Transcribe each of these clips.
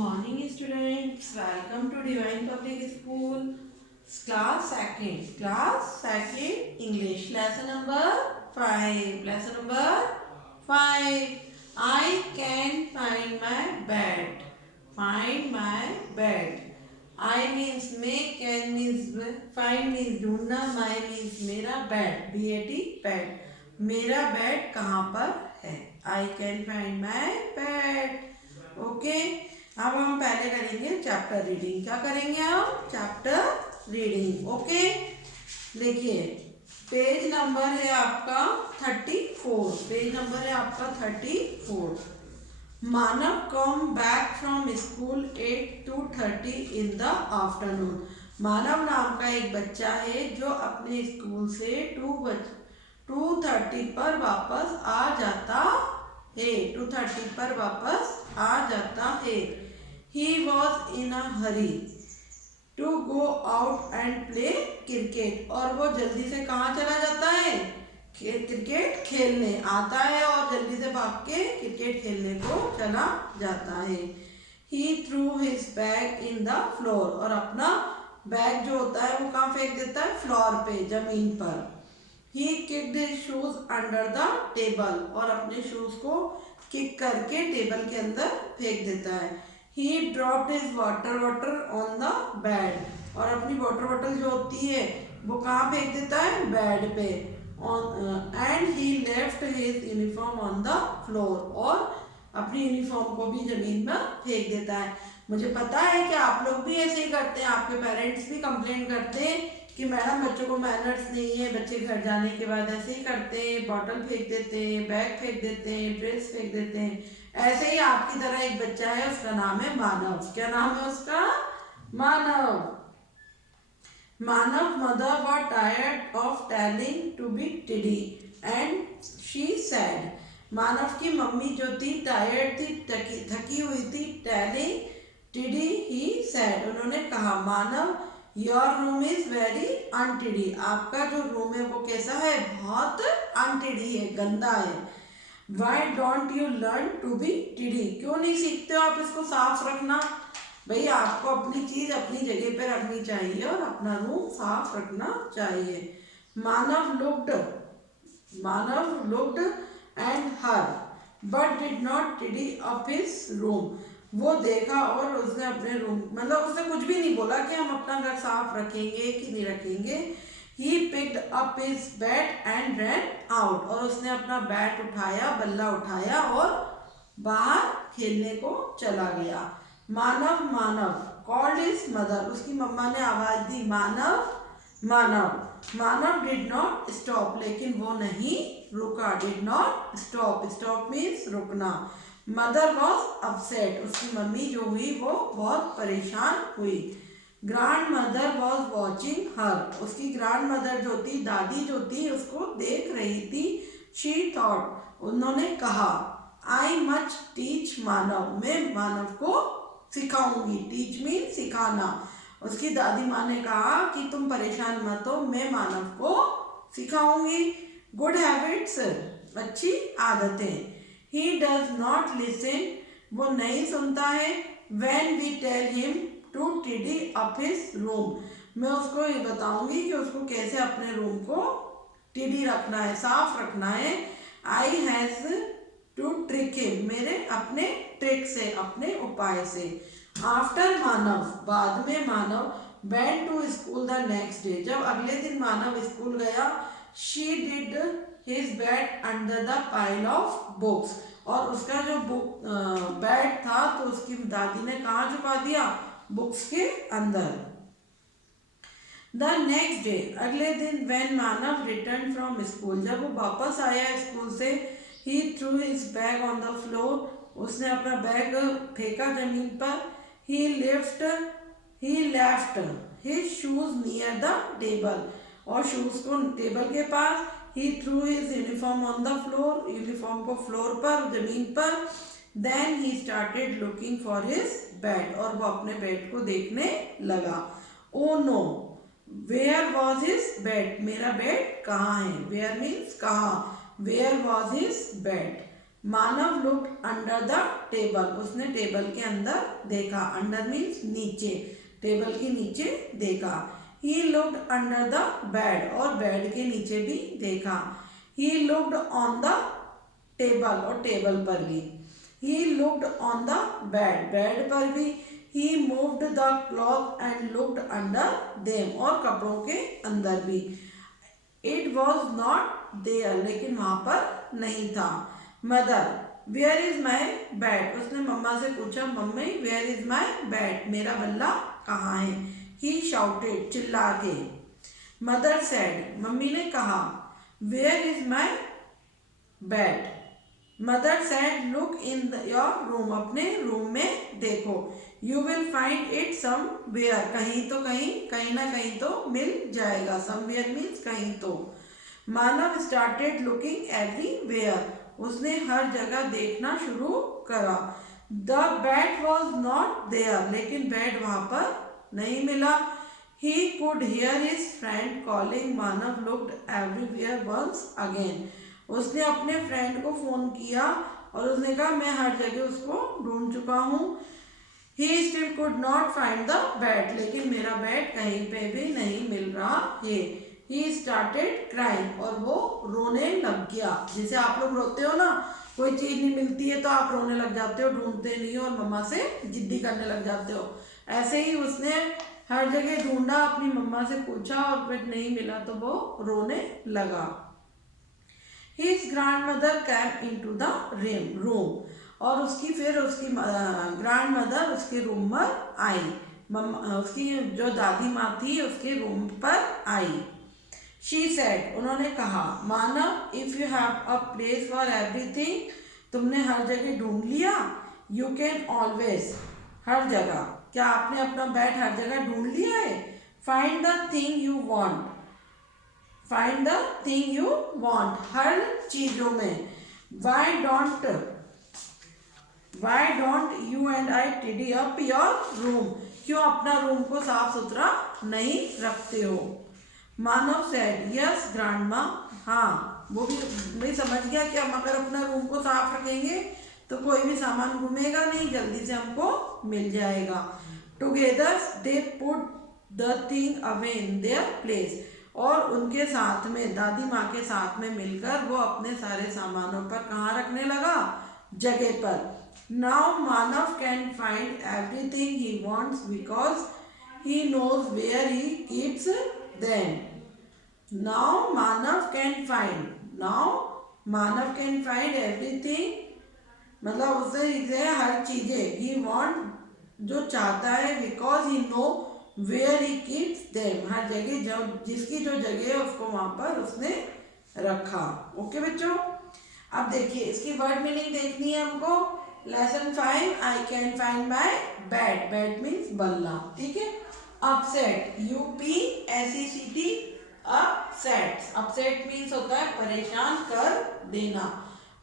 morning students, welcome to Divine Public School, class second English, lesson number 5, I can find my bed, I means make, can means find means ढूंढना, my means मेरा, bed, bed, मेरा bed कहाँ पर है, I can find my bed. Okay अब हम पहले करेंगे चैप्टर रीडिंग. क्या करेंगे हम? Chapter reading. ओके देखिए पेज नंबर है आपका 34. Manav come back from school at 2:30 in the afternoon. Manav नाम का एक बच्चा है जो अपने स्कूल से 2:30 पर वापस आ जाता है. 2:30 पर वापस आ जाता है. He was in a hurry to go out and play cricket. और वो जल्दी से कहाँ चला जाता है? क्रिकेट खेलने आता है और जल्दी से भाग के क्रिकेट खेलने को चला जाता है. He threw his bag in the floor. और अपना बैग जो होता है वो कहाँ फेंक देता है? फ्लोर पे, जमीन पर. He kicked his shoes under the table. और अपने शूज को किक करके टेबल के अंदर फेंक देता है. He dropped his water bottle on the bed. और अपनी वाटर बॉटल जो होती है वो कहाँ फेंक देता है? बेड पे. And he left his uniform on the floor. और अपनी यूनिफॉर्म को भी जमीन पर फेंक देता है. मुझे पता है कि आप लोग भी ऐसे ही करते हैं. आपके पेरेंट्स भी कंप्लेंट करते हैं कि मैडम बच्चों को मैनर्स नहीं है, बच्चे घर जाने के बाद ऐसे ही करते हैं, बॉटल फेंक देते हैं, बैग फेंक देते हैं, ड्रेस फेंक देते हैं. ऐसे ही आपकी तरह एक बच्चा है, उसका नाम है मानव. क्या नाम है उसका? Manav. Mother was tired of telling to be tidy and she said. मानव की मम्मी जो थी टायर्ड थी, थकी हुई थी. टेलिंग टिडी ही said. उन्होंने कहा मानव योर रूम इज वेरी अनटिडी. आपका जो रूम है वो कैसा है? बहुत अनटिडी है, गंदा है. Why don't you learn to be tidy. क्यों नहीं सीखते हो आप इसको साफ रखना? भाई आपको अपनी चीज अपनी जगह पे रखनी चाहिए और अपना रूम साफ रखना चाहिए. Manav looked and her but did not tidy up his room. वो देखा और उसने अपने रूम, मतलब उसने कुछ भी नहीं बोला कि हम अपना घर साफ रखेंगे कि नहीं रखेंगे. He picked up his bat and ran out. और उसने अपना बैट उठाया, बल्ला उठाया और बाहर खेलने को चला गया. मानव called his mother. उसकी मम्मा ने आवाज दी मानव डिड नॉट स्टॉप. लेकिन वो नहीं रुका. डिड नॉट स्टॉप मीन्स रुकना. Mother was upset. उसकी मम्मी जो हुई वो बहुत परेशान हुई. ग्रैंड मदर वॉज वॉचिंग हर. उसकी ग्रैंड मदर जो थी, दादी जो थी, उसको देख रही थी. She thought. उन्होंने कहा आई मच टीच मानव. मैं मानव को सिखाऊंगी. टीच मीन सिखाना. उसकी दादी माँ ने कहा कि तुम परेशान मत हो, मैं मानव को सिखाऊंगी. गुड हैबिट्स, अच्छी आदतें. He does not listen. वो नहीं सुनता है. When we tell him to tidy up his room. मैं उसको ये बताऊंगी कि उसको कैसे अपने रूम को टिडी रखना है, साफ रखना है. I has to trick him. मेरे अपने ट्रिक से, अपने उपाय से. After मानव, बाद में मानव went to school the next day. जब अगले दिन मानव स्कूल गया, she did his bed under the pile of books. और उसका जो बेड था तो उसकी दादी ने कहाँ छुपा दिया? बुक्स के अंदर. द नेक्स्ट डे, अगले दिन, when Manav return from school, जब वो वापस आया स्कूल से, he threw his bag on the floor. उसने अपना बैग फेंका जमीन पर. he left his shoes near the table. और शूज को टेबल के पास. He threw his uniform on the floor. Uniform को फ्लोर पर, जमीन पर. Then he started looking for his bed. और वो अपने बेड को देखने लगा. Oh no, where was his bed? मेरा बेड कहाँ है? Where means कहाँ. Where was his bed? Manav looked under the table, उसने टेबल के अंदर देखा, अंडर मीन्स नीचे, टेबल के नीचे देखा। He looked under the bed, और बेड के नीचे भी देखा। He looked on the table, और टेबल पर भी। He looked on the bed, bed पर भी। He moved the cloth and looked under them, और कपड़ों के अंदर भी। इट वॉज नॉट देयर, लेकिन वहां पर नहीं था। Mother, where is my bat, उसने मम्मा से पूछा, mummy where is my bat, मेरा बल्ला कहाँ है। ही शाउटेड, चिल्ला के। मदर सेड, मम्मी ने कहा, where is my bat. Mother said, look in your room, अपने रूम में देखो। You will find it somewhere, कहीं तो कहीं ना कहीं तो मिल जाएगा। समवेयर मीन्स कहीं तो। मानव स्टार्टेड लुकिंग एवरीवेयर, उसने हर जगह देखना शुरू करा। The bat was not there, लेकिन बैट वहां पर नहीं मिला। He could hear his friend calling, Manav looked everywhere once again, उसने अपने फ्रेंड को फोन किया और उसने कहा मैं हर जगह उसको ढूंढ चुका हूँ। He still could not find the bat, लेकिन मेरा बैट कहीं पे भी नहीं मिल रहा है। ही स्टार्टेड क्राइंग, और वो रोने लग गया। जैसे आप लोग रोते हो ना, कोई चीज नहीं मिलती है तो आप रोने लग जाते हो, ढूंढते नहीं हो और मम्मा से जिद्दी करने लग जाते हो। ऐसे ही उसने हर जगह ढूंढा, अपनी मम्मा से पूछा और फिर नहीं मिला तो वो रोने लगा। His grandmother came into the room, और उसकी ग्रैंड मदर उसके रूम पर आई। उसकी जो दादी माँ थी उसके रूम पर आई। शी सेड, उन्होंने कहा, Manav if you have a place for everything, तुमने हर जगह ढूंढ लिया। यू कैन ऑलवेज, हर जगह, क्या आपने अपना बैट हर जगह ढूंढ लिया है। Find the thing you want, find the thing you want, हर चीजों में। Why don't you and I tidy up your room, क्यों अपना रूम को साफ सुथरा नहीं रखते हो। मानव सेड, यस ग्रैंडमा, हाँ, वो भी समझ गया कि हम अगर अपना रूम को साफ रखेंगे तो कोई भी सामान घूमेगा नहीं, जल्दी से हमको मिल जाएगा। Together they put the thing away in their place, और उनके साथ में, दादी माँ के साथ में मिलकर वो अपने सारे सामानों पर कहाँ रखने लगा, जगह पर। Now Manav can find everything he wants because he knows where he keeps them. Now Manav can find, now Manav can find everything, मतलब उसे हर चीजें, ही वांट, जो चाहता है, because he know where he keeps them, हर जगह जब जिसकी जो जगह है उसको वहां पर उसने रखा। ओके बच्चों, अब देखिए इसकी वर्ड मीनिंग देखनी है हमको। Lesson 5, I can find my bat, bat means बल्ला, ठीक है। Upset, UPSET, upset, upset means होता है परेशान कर देना,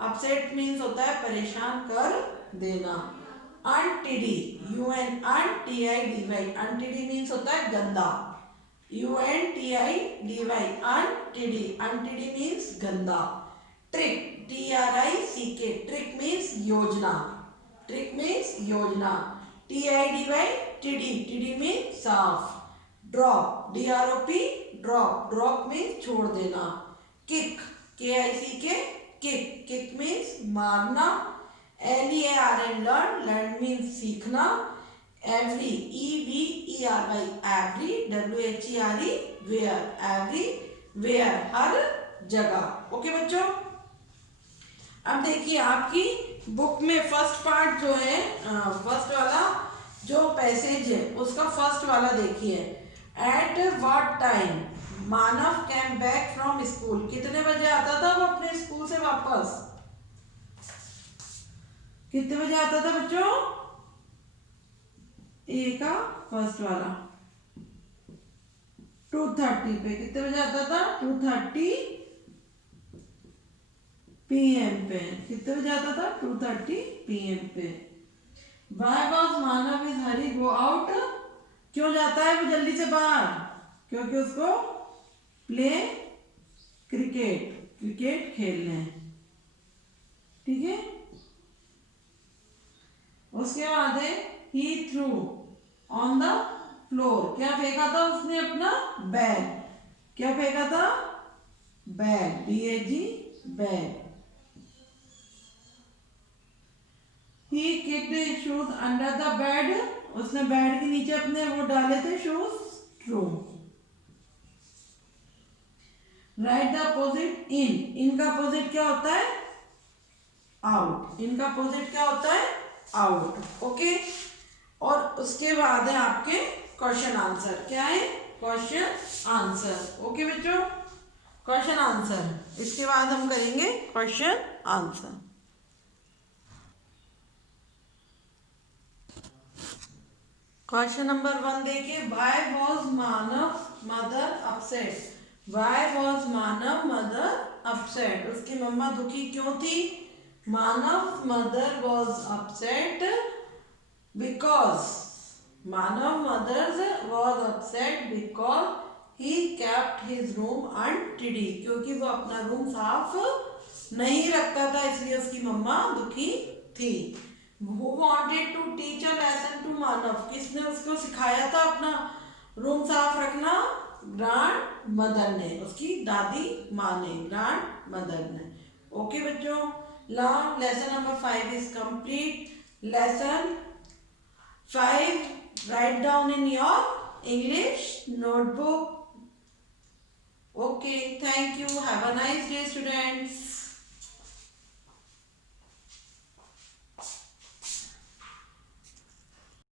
अपसेट मीन्स होता है परेशान कर देना। अनटिडी, UNTIDY, अनटिडी मीन्स होता है गंदा, UNTIDY, अनटिडी, अनटिडी मीन्स गंदा। ट्रिक, TRICK, ट्रिक मीन्स योजना, ट्रिक मीन्स योजना। TIDY, टिडी, टिडी मीन्स साफ। Drop, DROP, drop, drop means छोड़ देना। Kick, KICK, kick, kick means मारना। LEARN, लर्न, लर्न मीन्स सीखना। Every, EVERY, every, WHERE, where, everywhere, हर जगह। Okay बच्चों, अब देखिए आपकी बुक में फर्स्ट पार्ट जो है, फर्स्ट वाला जो पैसेज है उसका फर्स्ट वाला देखिए। At what time Manav came back from school, कितने बजे आता था वो अपने स्कूल से वापस, कितने बजे आता था बच्चों। ए का फर्स्ट वाला 2:30 पे, कितने बजे आता था, 2:30 PM पे, कितने बजे आता था, 2:30 PM पे। Y was Manav is Hari go out, क्यों जाता है वो जल्दी से बाहर, क्योंकि उसको प्ले क्रिकेट, क्रिकेट खेलने। ठीक है। उसके बाद है ही थ्रू ऑन द फ्लोर, क्या फेंका था उसने अपना बैग, क्या फेंका था bag, BAG bag. He kicked his shoes under the bed, उसने बेड के नीचे अपने वो डाले थे shoes, true. Right the opposite in का अपोजिट क्या होता है आउट, इन का अपोजिट क्या होता है आउट, ओके। और उसके बाद है आपके क्वेश्चन आंसर, क्या है क्वेश्चन आंसर, ओके बच्चों, क्वेश्चन आंसर। इसके बाद हम करेंगे क्वेश्चन आंसर। क्वेश्चन नंबर 1 देखिए, why was Manav mother upset, why was Manav mother upset, उसकी मम्मा दुखी क्यों थी। Manav mother was upset because, Manav mother was upset because he kept his room untidy, क्योंकि वो अपना रूम साफ नहीं रखता था, इसलिए उसकी मम्मा दुखी थी। Who wanted to teach a lesson to मानव, किसने उसको सिखाया था अपना रूम साफ रखना, ग्रैंड मदर ने, उसकी दादी माँ ने, ग्रैंड मदर ने, ओके बच्चों। Now lesson number 5 is complete. Lesson 5 write down in your English notebook, okay. Thank you, have a nice day students.